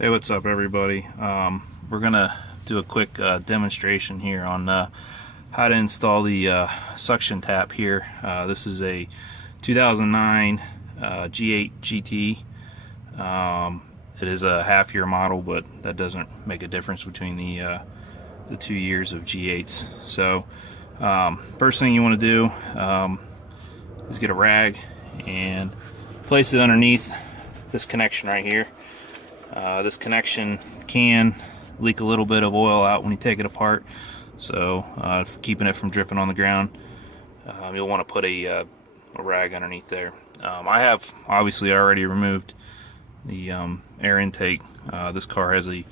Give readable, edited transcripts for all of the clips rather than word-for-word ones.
Hey, what's up everybody? We're gonna do a quick demonstration here on how to install the suction tap here. This is a 2009 G8 GT. It is a half-year model, but that doesn't make a difference between the 2 years of G8s. So first thing you want to do is get a rag and place it underneath this connection right here. This connection can leak a little bit of oil out when you take it apart, so keeping it from dripping on the ground, you'll want to put a rag underneath there. I have obviously already removed the air intake. This car has a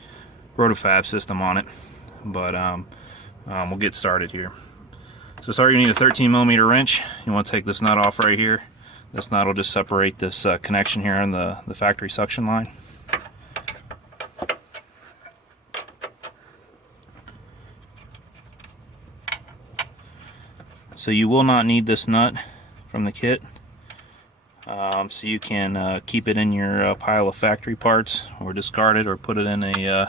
rotofab system on it, but we'll get started here. So to start, you need a 13mm wrench. You want to take this nut off right here. This nut will just separate this connection here on the factory suction line. So you will not need this nut from the kit, so you can keep it in your pile of factory parts or discard it or put it in a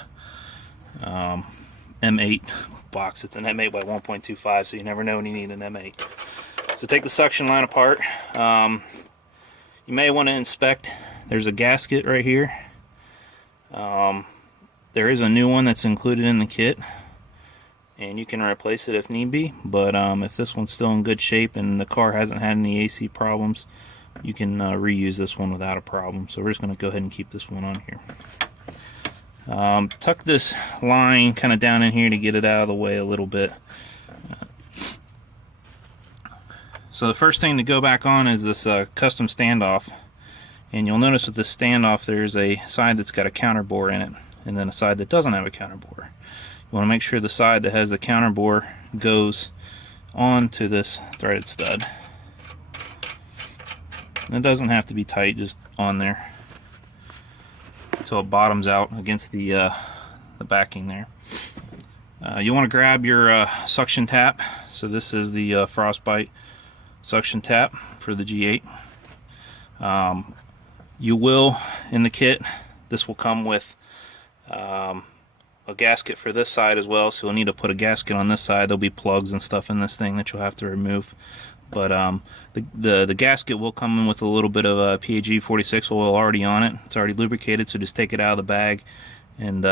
M8 box. It's an M8 by 1.25, so you never know when you need an M8. So take the suction line apart. You may want to inspect. There's a gasket right here. There is a new one that's included in the kit, and you can replace it if need be, but if this one's still in good shape and the car hasn't had any AC problems, you can reuse this one without a problem. So we're just going to go ahead and keep this one on here. Tuck this line kind of down in here to get it out of the way a little bit. So the first thing to go back on is this custom standoff, and you'll notice with this standoff there's a side that's got a counter bore in it and then a side that doesn't have a counter bore. You want to make sure the side that has the counter bore goes onto this threaded stud. And it doesn't have to be tight, just on there until it bottoms out against the backing there. You want to grab your suction tap. So this is the Frostbite suction tap for the G8. You will, in the kit, this will come with a gasket for this side as well, so you'll need to put a gasket on this side. There'll be plugs and stuff in this thing that you'll have to remove, but the gasket will come in with a little bit of PAG 46 oil already on it. It's already lubricated, so just take it out of the bag and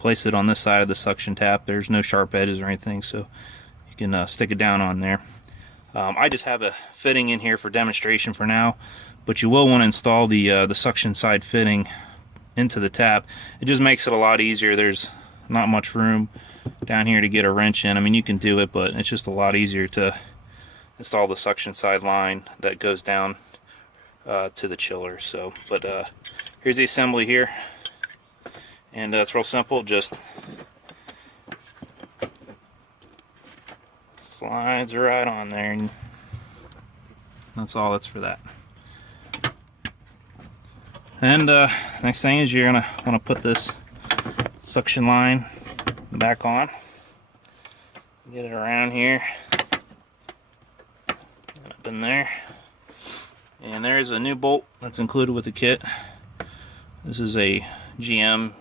place it on this side of the suction tap. There's no sharp edges or anything, so you can stick it down on there. I just have a fitting in here for demonstration for now, but you will want to install the suction side fitting into the tap. It just makes it a lot easier. There's not much room down here to get a wrench in. I mean, you can do it, but it's just a lot easier to install the suction side line that goes down to the chiller. So, but here's the assembly here, and it's real simple. Just slides right on there, and that's all it's for that. And next thing is you're gonna want to put this suction line back on. Get it around here, up in there, and there's a new bolt that's included with the kit. This is a GM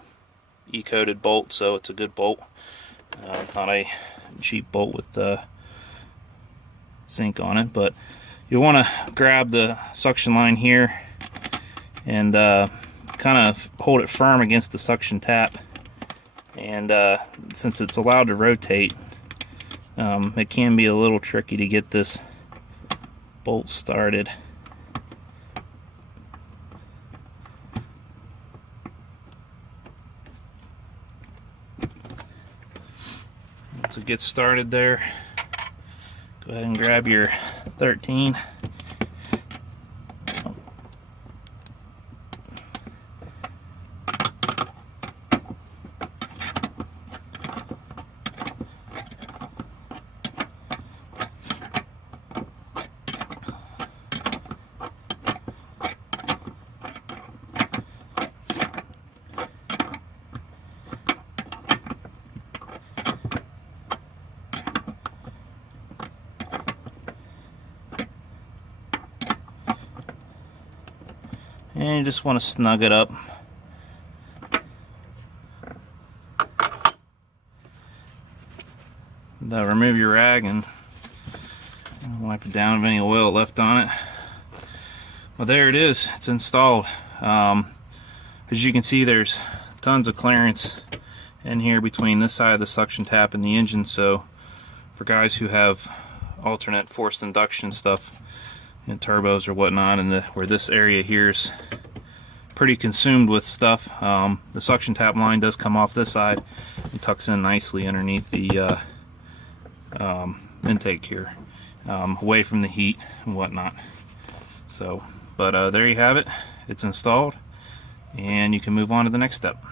E-coated bolt, so it's a good bolt. Not a cheap bolt with the zinc on it, but you want to grab the suction line here and kind of hold it firm against the suction tap, and since it's allowed to rotate, it can be a little tricky to get this bolt started. To get started there, go ahead and grab your 13. And you just want to snug it up and remove your rag and wipe it down of any oil left on it. Well, there it is. It's installed. As you can see, there's tons of clearance in here between this side of the suction tap and the engine, so for guys who have alternate forced induction stuff in turbos or whatnot, and where this area here is pretty consumed with stuff, the suction tap line does come off this side. It tucks in nicely underneath the intake here, away from the heat and whatnot. So, but there you have it. It's installed, and you can move on to the next step.